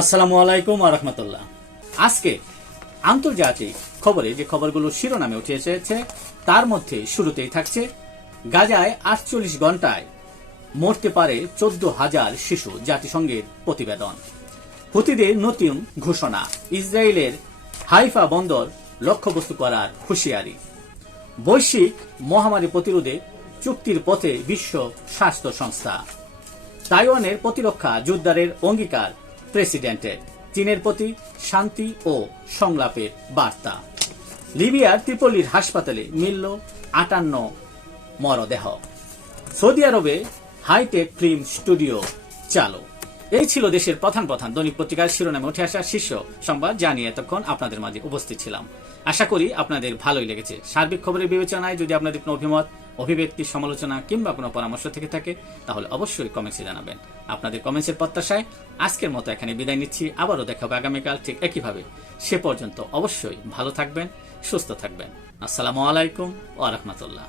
আসসালামু আলাইকুম ওয়া রাহমাতুল্লাহ। আজকে আন্তর্জাতিক খবরে যে খবরগুলো শিরোনামে উঠে এসেছে তার মধ্যে শুরুতেই থাকছে গাজায় 48 ঘন্টায় মরতে পারে 14,000 শিশু, জাতিসংঘের প্রতিবেদন। হুতিদের নতুন ঘোষণা, ইসরায়েলের হাইফা বন্দর লক্ষ্যবস্তু করার হুঁশিয়ারি। বৈশ্বিক মহামারী প্রতিরোধে চুক্তির পথে বিশ্ব স্বাস্থ্য সংস্থা। তাইওয়ানের প্রতিরক্ষা জোরদারের অঙ্গীকার প্রেসিডেন্টের। চীনের প্রতি শান্তি ও সংলাপের বার্তা। লিবিয়ার ত্রিপোলির হাসপাতালে মিলল 58 মরদেহ। সৌদি আরবে হাইটেক ফিল্ম স্টুডিও চালু। এই ছিল দেশের প্রধান দৈনিক পত্রিকার শিরোনামে উঠে আসা শীর্ষ সংবাদ, জানিয়ে এতক্ষণ আপনাদের মাঝে উপস্থিত ছিলাম। আশা করি আপনাদের ভালোই লেগেছে। সার্বিক খবরের বিবেচনায় যদি আপনাদের কোনো অভিমত, অভিব্যক্তি, সমালোচনা কিংবা কোনো পরামর্শ থেকে থাকে তাহলে অবশ্যই কমেন্টসে জানাবেন। আপনাদের কমেন্টসের প্রত্যাশায় আজকের মতো এখানে বিদায় নিচ্ছি। আবারও দেখা হবে আগামীকাল ঠিক একইভাবে। সে পর্যন্ত অবশ্যই ভালো থাকবেন, সুস্থ থাকবেন। আসসালামু আলাইকুম ওয়া রাহমাতুল্লাহ।